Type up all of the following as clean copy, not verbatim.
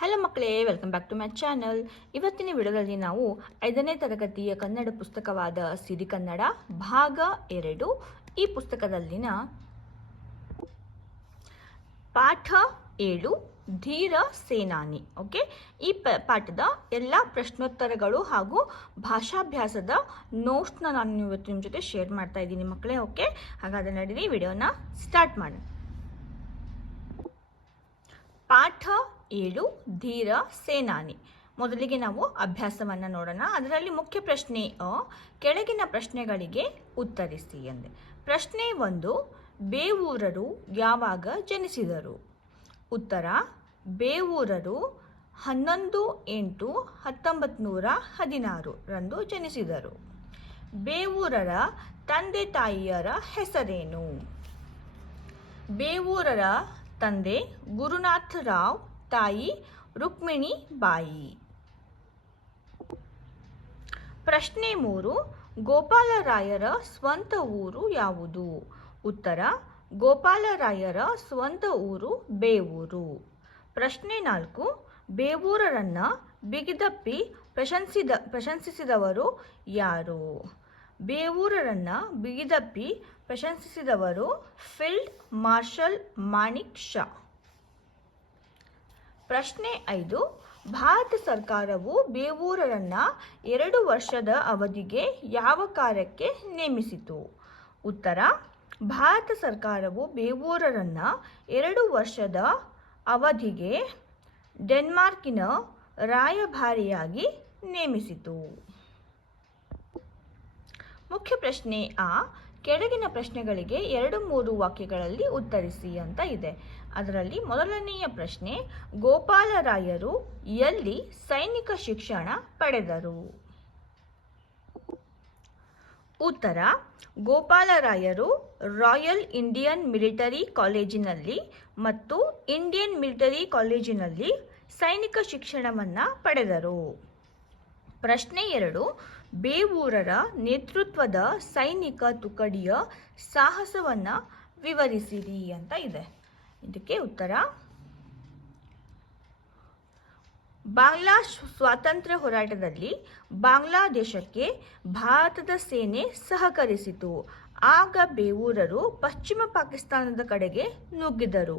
Hello ಮಕ್ಕಳೇ, welcome back to my channel. ಇವತ್ತಿನ ವಿಡಿಯೋದಲ್ಲಿ ನಾವು 5ನೇ ತರಗತಿಯ ಕನ್ನಡ ಪುಸ್ತಕವಾದ ಸಿರಿಕನ್ನಡ ಭಾಗ 2 ಈ ಪುಸ್ತಕದಲ್ಲಿನ ಪಾಠ 7 ಧೀರ ಸೇನಾನಿ. ಓಕೆ, ಈ ಪಾಠದ ಎಲ್ಲ ಪ್ರಶ್ನೋತ್ತರಗಳು ಹಾಗೂ ಭಾಷಾಭ್ಯಾಸದ ನೋಟ್ಸ್ನ ನಾನು ಇವತ್ತು ನಿಮ್ಮ ಜೊತೆ ಶೇರ್ ಮಾಡ್ತಾ ಇದ್ದೀನಿ ಮಕ್ಕಳೇ. ಓಕೆ, ಹಾಗಾದರೆ ನಡೀರಿ ವಿಡಿಯೋನ ಸ್ಟಾರ್ಟ್ ಮಾಡೋಣ. ಪಾಠ 7 ಧೀರ ಸೇನಾನಿ. ಮೊದಲಿಗೆ ನಾವು ಅಭ್ಯಾಸವನ್ನು ನೋಡೋಣ. ಅದರಲ್ಲಿ ಮುಖ್ಯ ಪ್ರಶ್ನೆ ಕೆಳಗಿನ ಪ್ರಶ್ನೆಗಳಿಗೆ ಉತ್ತರಿಸಿ ಎಂದೆ. ಪ್ರಶ್ನೆ 1, ಬೇವೂರರು ಯಾವಾಗ ಜನಿಸಿದರು? ಉತ್ತರ: ಬೇವೂರರು 11/8/1916 ರಂದು ಜನಿಸಿದರು. ಬೇವೂರರ ತಂದೆ ತಾಯಿಯರ ಹೆಸರೇನು? ಬೇವೂರರ ತಂದೆ ಗುರುನಾಥರಾವ್, ತಾಯಿ ರುಕ್ಮಿಣಿ ಬಾಯಿ. ಪ್ರಶ್ನೆ 3, ಗೋಪಾಲರಾಯರ ಸ್ವಂತ ಊರು ಯಾವುದು? ಉತ್ತರ: ಗೋಪಾಲರಾಯರ ಸ್ವಂತ ಊರು ಬೇವೂರು. ಪ್ರಶ್ನೆ 4, ಬೇವೂರರನ್ನ ಬಿಗಿದಪ್ಪಿ ಪ್ರಶಂಸಿಸಿದವರು ಯಾರು? ಬೇವೂರರನ್ನ ಬಿಗಿದಪ್ಪಿ ಪ್ರಶಂಸಿಸಿದವರು ಫೀಲ್ಡ್ ಮಾರ್ಷಲ್ ಮಾಣಿಕ್ ಶಾ. ಪ್ರಶ್ನೆ 5, ಭಾರತ ಸರ್ಕಾರವು ಬೇವೂರರನ್ನ 2 ವರ್ಷದ ಅವಧಿಗೆ ಯಾವ ಕಾರ್ಯಕ್ಕೆ ನೇಮಿಸಿತು? ಉತ್ತರ: ಭಾರತ ಸರ್ಕಾರವು ಬೇವೂರರನ್ನ 2 ವರ್ಷದ ಅವಧಿಗೆ ಡೆನ್ಮಾರ್ಕಿನ ರಾಯಭಾರಿಯಾಗಿ ನೇಮಿಸಿತು. ಮುಖ್ಯ ಪ್ರಶ್ನೆ ಕೆಳಗಿನ ಪ್ರಶ್ನೆಗಳಿಗೆ 2-3 ವಾಕ್ಯಗಳಲ್ಲಿ ಉತ್ತರಿಸಿ ಅಂತ ಇದೆ. ಅದರಲ್ಲಿ ಮೊದಲನೆಯ ಪ್ರಶ್ನೆ, ಗೋಪಾಲರಾಯರು ಎಲ್ಲಿ ಸೈನಿಕ ಶಿಕ್ಷಣ ಪಡೆದರು? ಉತ್ತರ: ಗೋಪಾಲರಾಯರು ರಾಯಲ್ ಇಂಡಿಯನ್ ಮಿಲಿಟರಿ ಕಾಲೇಜಿನಲ್ಲಿ ಮತ್ತು ಇಂಡಿಯನ್ ಮಿಲಿಟರಿ ಕಾಲೇಜಿನಲ್ಲಿ ಸೈನಿಕ ಶಿಕ್ಷಣವನ್ನು ಪಡೆದರು. ಪ್ರಶ್ನೆ 2, ಬೇವೂರರ ನೇತೃತ್ವದ ಸೈನಿಕ ತುಕಡಿಯ ಸಾಹಸವನ್ನು ವಿವರಿಸಿರಿ ಅಂತ ಇದೆ. ಇದಕ್ಕೆ ಉತ್ತರ: ಬಾಂಗ್ಲಾ ಸ್ವಾತಂತ್ರ್ಯ ಹೋರಾಟದಲ್ಲಿ ಬಾಂಗ್ಲಾದೇಶಕ್ಕೆ ಭಾರತದ ಸೇನೆ ಸಹಕರಿಸಿತು. ಆಗ ಬೇವೂರರು ಪಶ್ಚಿಮ ಪಾಕಿಸ್ತಾನದ ಕಡೆಗೆ ನುಗ್ಗಿದರು.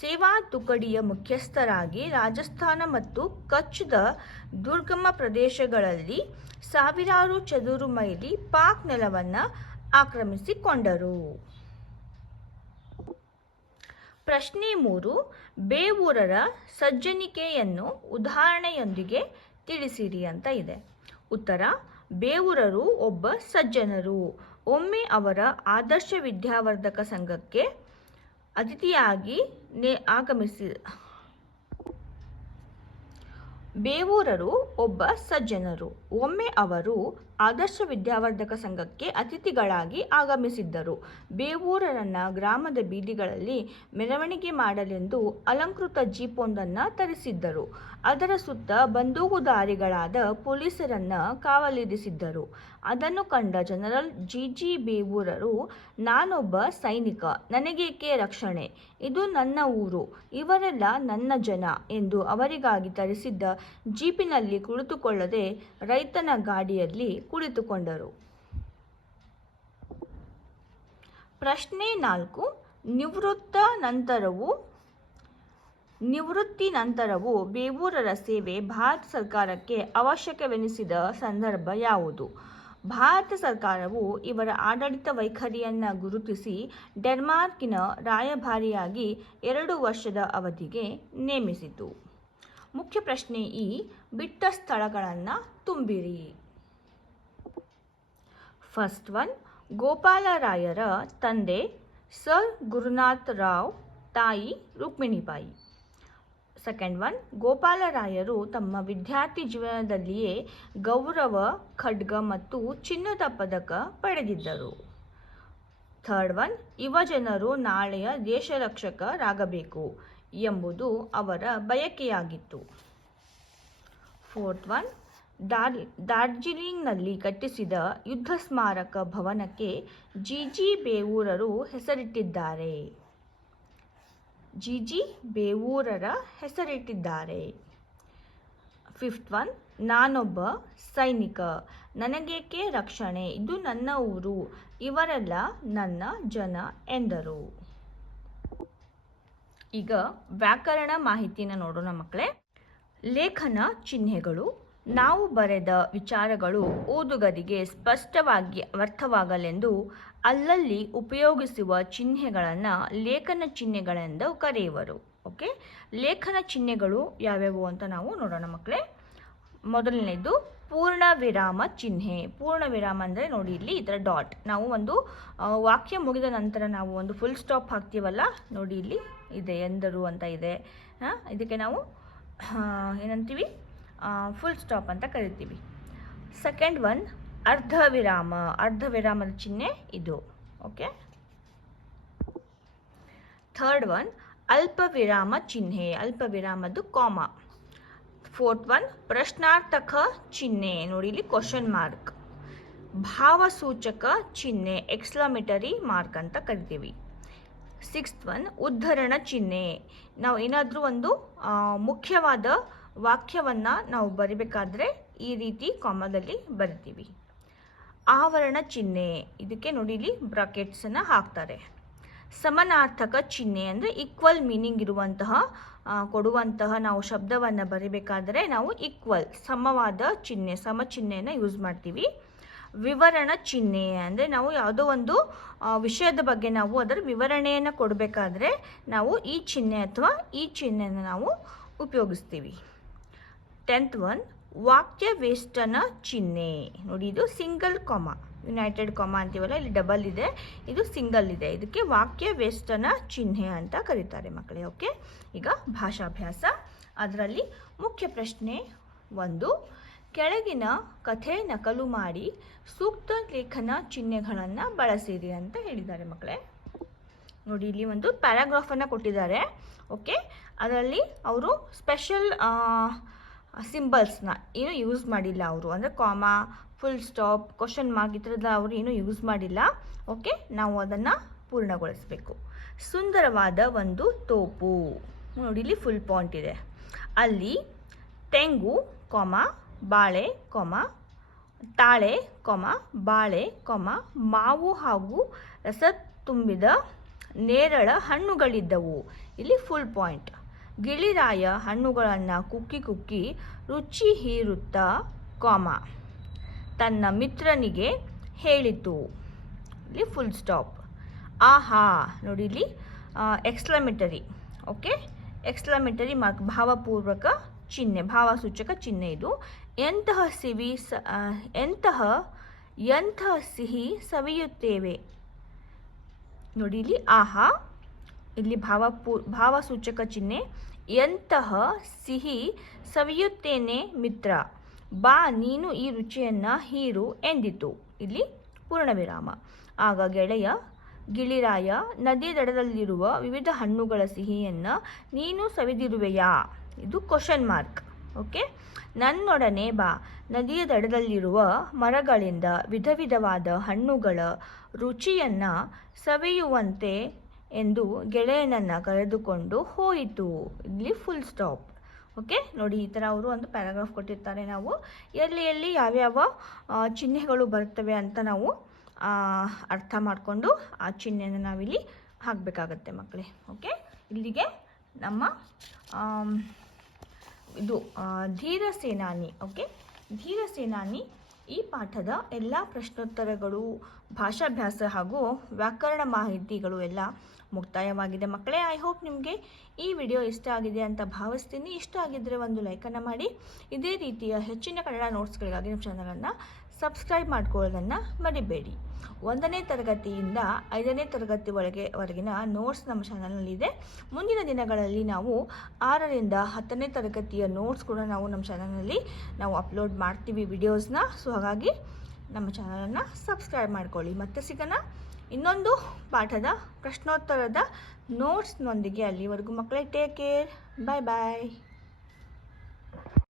ಸೇವಾ ತುಕಡಿಯ ಮುಖ್ಯಸ್ಥರಾಗಿ ರಾಜಸ್ಥಾನ ಮತ್ತು ಕಚ್ದ ದುರ್ಗಮ ಪ್ರದೇಶಗಳಲ್ಲಿ ಸಾವಿರಾರು ಚದುರು ಮೈಲಿ ಪಾಕ್ ನೆಲವನ್ನು ಆಕ್ರಮಿಸಿಕೊಂಡರು. ಪ್ರಶ್ನೆ 3, ಬೇವೂರರ ಸಜ್ಜನಿಕೆಯನ್ನು ಉದಾಹರಣೆಯೊಂದಿಗೆ ತಿಳಿಸಿರಿ ಅಂತ ಇದೆ. ಉತ್ತರ: ಬೇವೂರರು ಒಬ್ಬ ಸಜ್ಜನರು. ಒಮ್ಮೆ ಅವರ ಆದರ್ಶ ವಿದ್ಯಾವರ್ಧಕ ಸಂಘಕ್ಕೆ ಅತಿಥಿಯಾಗಿ ಬೇವೂರರು ಒಬ್ಬ ಸಜ್ಜನರು. ಒಮ್ಮೆ ಅವರು ಆದರ್ಶ ವಿದ್ಯಾವರ್ಧಕ ಸಂಘಕ್ಕೆ ಅತಿಥಿಗಳಾಗಿ ಆಗಮಿಸಿದ್ದರು. ಬೇವೂರರನ್ನ ಗ್ರಾಮದ ಬೀದಿಗಳಲ್ಲಿ ಮೆರವಣಿಗೆ ಮಾಡಲೆಂದು ಅಲಂಕೃತ ಜೀಪೊಂದನ್ನು ತರಿಸಿದ್ದರು. ಅದರ ಸುತ್ತ ಬಂದೂಕುಧಾರಿಗಳಾದ ಪೊಲೀಸರನ್ನ ಕಾವಲಿರಿಸಿದ್ದರು. ಅದನ್ನು ಕಂಡ ಜನರಲ್ ಜಿ ಬೇವೂರರು, ನಾನೊಬ್ಬ ಸೈನಿಕ, ನನಗೇಕೆ ರಕ್ಷಣೆ? ಇದು ನನ್ನ ಊರು, ಇವರೆಲ್ಲ ನನ್ನ ಜನ ಎಂದು ಅವರಿಗಾಗಿ ತರಿಸಿದ್ದ ಜೀಪಿನಲ್ಲಿ ಕುಳಿತುಕೊಳ್ಳದೆ ರೈತನ ಗಾಡಿಯಲ್ಲಿ ಕುಳಿತುಕೊಂಡರು. ಪ್ರಶ್ನೆ 4, ನಿವೃತ್ತಿ ನಂತರವೂ ಬೇವೂರರ ಸೇವೆ ಭಾರತ ಸರ್ಕಾರಕ್ಕೆ ಅವಶ್ಯಕವೆನಿಸಿದ ಸಂದರ್ಭ ಯಾವುದು? ಭಾರತ ಸರ್ಕಾರವು ಇವರ ಆಡಳಿತ ವೈಖರಿಯನ್ನು ಗುರುತಿಸಿ ಡೆನ್ಮಾರ್ಕಿನ ರಾಯಭಾರಿಯಾಗಿ 2 ವರ್ಷದ ಅವಧಿಗೆ ನೇಮಿಸಿತು. ಮುಖ್ಯ ಪ್ರಶ್ನೆ ಬಿಟ್ಟ ಸ್ಥಳಗಳನ್ನು ತುಂಬಿರಿ. ಫಸ್ಟ್ ಒನ್, ಗೋಪಾಲರಾಯರ ತಂದೆ ಸರ್ ಗುರುನಾಥರಾವ್, ತಾಯಿ ರುಕ್ಮಿಣಿಬಾಯಿ. ಸೆಕೆಂಡ್ ಒನ್, ಗೋಪಾಲರಾಯರು ತಮ್ಮ ವಿದ್ಯಾರ್ಥಿ ಜೀವನದಲ್ಲಿಯೇ ಗೌರವ ಖಡ್ಗ ಮತ್ತು ಚಿನ್ನದ ಪದಕ ಪಡೆದಿದ್ದರು. ಥರ್ಡ್ ಒನ್, ಯುವಜನರು ನಾಳೆಯ ದೇಶರಕ್ಷಕರಾಗಬೇಕು ಎಂಬುದು ಅವರ ಬಯಕೆಯಾಗಿತ್ತು. ಫೋರ್ತ್ ಒನ್, ಡಾರ್ಜಿಲಿಂಗ್ನಲ್ಲಿ ಕಟ್ಟಿಸಿದ ಯುದ್ಧ ಸ್ಮಾರಕ ಭವನಕ್ಕೆ ಜಿ ಬೇವೂರರು ಹೆಸರಿಟ್ಟಿದ್ದಾರೆ. ಫಿಫ್ತ್ ಒನ್, ನಾನೊಬ್ಬ ಸೈನಿಕ, ನನಗೇಕೆ ರಕ್ಷಣೆ, ಇದು ನನ್ನ ಊರು, ಇವರೆಲ್ಲ ನನ್ನ ಜನ ಎಂದರು. ಈಗ ವ್ಯಾಕರಣ ಮಾಹಿತಿನ ನೋಡೋಣ ಮಕ್ಕಳೇ. ಲೇಖನ ಚಿಹ್ನೆಗಳು. ನಾವು ಬರೆದ ವಿಚಾರಗಳು ಓದುಗರಿಗೆ ಸ್ಪಷ್ಟವಾಗಿ ಅರ್ಥವಾಗಲೆಂದು ಅಲ್ಲಲ್ಲಿ ಉಪಯೋಗಿಸುವ ಚಿಹ್ನೆಗಳನ್ನು ಲೇಖನ ಚಿಹ್ನೆಗಳೆಂದು ಕರೆಯುವರು. ಓಕೆ, ಲೇಖನ ಚಿಹ್ನೆಗಳು ಯಾವ್ಯಾವು ಅಂತ ನಾವು ನೋಡೋಣ ಮಕ್ಕಳೇ. ಮೊದಲನೇದು ಪೂರ್ಣ ವಿರಾಮ ಚಿಹ್ನೆ. ಪೂರ್ಣ ವಿರಾಮ ಅಂದರೆ ನೋಡಿ ಇಲ್ಲಿ ಈ ಥರ ಡಾಟ್. ನಾವು ಒಂದು ವಾಕ್ಯ ಮುಗಿದ ನಂತರ ನಾವು ಒಂದು ಫುಲ್ ಸ್ಟಾಪ್ ಹಾಕ್ತೀವಲ್ಲ, ನೋಡಿ ಇಲ್ಲಿ ಇದೆ, ಎಂದರು ಅಂತ ಇದೆ. ಇದಕ್ಕೆ ನಾವು ಏನಂತೀವಿ, ಫುಲ್ ಸ್ಟಾಪ್ ಅಂತ ಕರಿತೀವಿ. ಸೆಕೆಂಡ್ ಒನ್ ಅರ್ಧ ವಿರಾಮ. ಅರ್ಧ ವಿರಾಮದ ಚಿಹ್ನೆ ಇದು. ಓಕೆ. ಥರ್ಡ್ ಒನ್ ಅಲ್ಪ ವಿರಾಮ ಚಿಹ್ನೆ. ಅಲ್ಪ ವಿರಾಮದ್ದು ಕಾಮ. ಫೋರ್ತ್ ಒನ್ ಪ್ರಶ್ನಾರ್ಥಕ ಚಿಹ್ನೆ. ನೋಡಿ ಇಲ್ಲಿ ಕ್ವಶನ್ ಮಾರ್ಕ್. ಭಾವಸೂಚಕ ಚಿಹ್ನೆ ಎಕ್ಸ್ಕ್ಲಮೇಟರಿ ಮಾರ್ಕ್ ಅಂತ ಕರಿತೀವಿ. ಸಿಕ್ಸ್ತ್ ಒನ್ ಉದ್ಧರಣ ಚಿಹ್ನೆ. ನಾವು ಏನಾದರೂ ಒಂದು ಮುಖ್ಯವಾದ ವಾಕ್ಯವನ್ನು ನಾವು ಬರಿಬೇಕಾದ್ರೆ ಈ ರೀತಿ ಕಾಮದಲ್ಲಿ ಬರಿತೀವಿ. ಆವರಣ ಚಿಹ್ನೆ, ಇದಕ್ಕೆ ನೋಡಿ ಇಲ್ಲಿ ಬ್ರಾಕೆಟ್ಸನ್ನು ಹಾಕ್ತಾರೆ. ಸಮಾನಾರ್ಥಕ ಚಿಹ್ನೆ ಅಂದರೆ ಈಕ್ವಲ್ ಮೀನಿಂಗ್ ಇರುವಂತಹ ಕೊಡುವಂತಹ ನಾವು ಶಬ್ದವನ್ನು ಬರಿಬೇಕಾದರೆ ನಾವು ಈಕ್ವಲ್ ಸಮವಾದ ಚಿಹ್ನೆ, ಸಮ ಚಿಹ್ನೆಯನ್ನು ಯೂಸ್ ಮಾಡ್ತೀವಿ. ವಿವರಣ ಚಿಹ್ನೆ ಅಂದರೆ ನಾವು ಯಾವುದೋ ಒಂದು ವಿಷಯದ ಬಗ್ಗೆ ನಾವು ಅದರ ವಿವರಣೆಯನ್ನು ಕೊಡಬೇಕಾದ್ರೆ ನಾವು ಈ ಚಿಹ್ನೆ ಅಥವಾ ಈ ಚಿಹ್ನೆಯನ್ನು ನಾವು ಉಪಯೋಗಿಸ್ತೀವಿ. 10th ಒನ್ ವಾಕ್ಯ ವೇಷ್ಟನ ಚಿಹ್ನೆ. ನೋಡಿ ಇದು ಸಿಂಗಲ್ ಕಾಮ, ಯುನೈಟೆಡ್ ಕಾಮ ಅಂತೀವಲ್ಲ, ಇಲ್ಲಿ ಡಬಲ್ ಇದೆ, ಇದು ಸಿಂಗಲ್ ಇದೆ. ಇದಕ್ಕೆ ವಾಕ್ಯ ವೇಷ್ಟನ ಚಿಹ್ನೆ ಅಂತ ಕರೀತಾರೆ ಮಕ್ಕಳೇ. ಓಕೆ, ಈಗ ಭಾಷಾಭ್ಯಾಸ. ಅದರಲ್ಲಿ ಮುಖ್ಯ ಪ್ರಶ್ನೆ 1, ಕೆಳಗಿನ ಕಥೆ ನಕಲು ಮಾಡಿ ಸೂಕ್ತ ಲೇಖನ ಚಿಹ್ನೆಗಳನ್ನು ಬಳಸಿರಿ ಅಂತ ಹೇಳಿದ್ದಾರೆ ಮಕ್ಕಳೇ. ನೋಡಿ ಇಲ್ಲಿ ಒಂದು ಪ್ಯಾರಾಗ್ರಾಫನ್ನು ಕೊಟ್ಟಿದ್ದಾರೆ. ಓಕೆ, ಅದರಲ್ಲಿ ಅವರು ಸ್ಪೆಷಲ್ ಸಿಂಬಲ್ಸ್ನ ಏನು ಯೂಸ್ ಮಾಡಿಲ್ಲ ಅವರು, ಅಂದರೆ ಕಾಮ, ಫುಲ್ ಸ್ಟಾಪ್, ಕ್ವಶನ್ ಮಾರ್ಕ್ ಈ ಥರದ ಅವರು ಏನು ಯೂಸ್ ಮಾಡಿಲ್ಲ. ಓಕೆ, ನಾವು ಅದನ್ನು ಪೂರ್ಣಗೊಳಿಸಬೇಕು. ಸುಂದರವಾದ ಒಂದು ತೋಪು. ನೋಡಿ ಇಲ್ಲಿ ಫುಲ್ ಪಾಯಿಂಟ್ ಇದೆ. ಅಲ್ಲಿ ತೆಂಗು, ಬಾಳೆ, ತಾಳೆ, ಬಾಳೆ, ಮಾವು ಹಾಗೂ ರಸ ತುಂಬಿದ ನೇರಳ ಹಣ್ಣುಗಳಿದ್ದವು. ಇಲ್ಲಿ ಫುಲ್ ಪಾಯಿಂಟ್. ಗಿಳಿರಾಯ ಹಣ್ಣುಗಳನ್ನು ಕುಕ್ಕಿ ರುಚಿ ಹೀರುತ್ತಾ, ತನ್ನ ಮಿತ್ರನಿಗೆ ಹೇಳಿತು. ಇಲ್ಲಿ ಫುಲ್ ಸ್ಟಾಪ್. ಆಹಾ, ನೋಡಿ ಇಲ್ಲಿ ಎಕ್ಸ್ಕ್ಲಮೇಟರಿ. ಓಕೆ, ಎಕ್ಸ್ಕ್ಲಮೇಟರಿ ಮಾರ್ಕ್, ಭಾವಪೂರ್ವಕ ಚಿಹ್ನೆ, ಭಾವಸೂಚಕ ಚಿಹ್ನೆ ಇದು. ಎಂತಹ ಸಿಹಿ ಸವಿಯುತ್ತೇವೆ. ನೋಡಿ ಇಲ್ಲಿ ಆಹಾ, ಇಲ್ಲಿ ಭಾವಸೂಚಕ ಚಿಹ್ನೆ. ಎಂತಹ ಸಿಹಿ ಸವಿಯುತ್ತೇನೆ ಮಿತ್ರ, ಬಾ ನೀನು ಈ ರುಚಿಯನ್ನು ಹೀರು ಎಂದಿತು. ಇಲ್ಲಿ ಪೂರ್ಣ ವಿರಾಮ. ಆಗ ಗೆಳೆಯ ಗಿಳಿರಾಯ ನದಿ ದಡದಲ್ಲಿರುವ ವಿವಿಧ ಹಣ್ಣುಗಳ ಸಿಹಿಯನ್ನು ನೀನು ಸವಿದಿರುವೆಯಾ. ಇದು ಕ್ವಶನ್ ಮಾರ್ಕ್. ಓಕೆ, ನನ್ನೊಡನೆ ಬಾ, ನದಿಯ ದಡದಲ್ಲಿರುವ ಮರಗಳಿಂದ ವಿಧ ವಿಧವಾದ ಹಣ್ಣುಗಳ ರುಚಿಯನ್ನು ಸವಿಯುವಂತೆ ಎಂದು ಗೆಳೆಯನನ್ನು ಕರೆದುಕೊಂಡು ಹೋಯಿತು. ಇಲ್ಲಿ ಫುಲ್ ಸ್ಟಾಪ್. ಓಕೆ, ನೋಡಿ ಈ ಥರ ಅವರು ಒಂದು ಪ್ಯಾರಾಗ್ರಾಫ್ ಕೊಟ್ಟಿರ್ತಾರೆ. ನಾವು ಎಲ್ಲಿ ಯಾವ್ಯಾವ ಚಿಹ್ನೆಗಳು ಬರ್ತವೆ ಅಂತ ನಾವು ಅರ್ಥ ಮಾಡಿಕೊಂಡು ಆ ಚಿಹ್ನೆಯನ್ನು ನಾವಿಲ್ಲಿ ಹಾಕಬೇಕಾಗತ್ತೆ ಮಕ್ಕಳೇ. ಓಕೆ, ಇಲ್ಲಿಗೆ ನಮ್ಮ ಇದು ಧೀರ ಸೇನಾನಿ. ಓಕೆ, ಧೀರ ಸೇನಾನಿ ಈ ಪಾಠದ ಎಲ್ಲ ಪ್ರಶ್ನೋತ್ತರಗಳು, ಭಾಷಾಭ್ಯಾಸ ಹಾಗೂ ವ್ಯಾಕರಣ ಮಾಹಿತಿಗಳು ಎಲ್ಲ ಮುಕ್ತಾಯವಾಗಿದೆ ಮಕ್ಕಳೇ. ಐ ಹೋಪ್ ನಿಮಗೆ ಈ ವಿಡಿಯೋ ಇಷ್ಟ ಆಗಿದೆ ಅಂತ ಭಾವಿಸ್ತೀನಿ. ಇಷ್ಟ ಆಗಿದ್ದರೆ ಒಂದು ಲೈಕನ್ನು ಮಾಡಿ. ಇದೇ ರೀತಿಯ ಹೆಚ್ಚಿನ ಕನ್ನಡ ನೋಟ್ಸ್ಗಳಿಗಾಗಿ ನಮ್ಮ ಚಾನಲನ್ನು ಸಬ್ಸ್ಕ್ರೈಬ್ ಮಾಡ್ಕೊಳ್ಳೋದನ್ನು ಮರಿಬೇಡಿ. 1ನೇ ತರಗತಿಯಿಂದ 5ನೇ ತರಗತಿವರೆಗಿನ ನೋಟ್ಸ್ ನಮ್ಮ ಚಾನಲ್ನಲ್ಲಿದೆ. ಮುಂದಿನ ದಿನಗಳಲ್ಲಿ ನಾವು 6ರಿಂದ 10ನೇ ತರಗತಿಯ ನೋಟ್ಸ್ ಕೂಡ ನಾವು ನಮ್ಮ ಚಾನಲ್ನಲ್ಲಿ ನಾವು ಅಪ್ಲೋಡ್ ಮಾಡ್ತೀವಿ ವಿಡಿಯೋಸ್ನ. ಸೊ ಹಾಗಾಗಿ ನಮ್ಮ ಚಾನಲನ್ನು ಸಬ್ಸ್ಕ್ರೈಬ್ ಮಾಡ್ಕೊಳ್ಳಿ. ಮತ್ತೆ ಸಿಗೋಣ ಇನ್ನೊಂದು ಪಾಠದ ಪ್ರಶ್ನೋತ್ತರದ ನೋಟ್ಸ್ನೊಂದಿಗೆ. ಅಲ್ಲಿವರೆಗೂ ಮಕ್ಕಳೇ ಟೇಕ್ ಕೇರ್, ಬಾಯ್ ಬಾಯ್.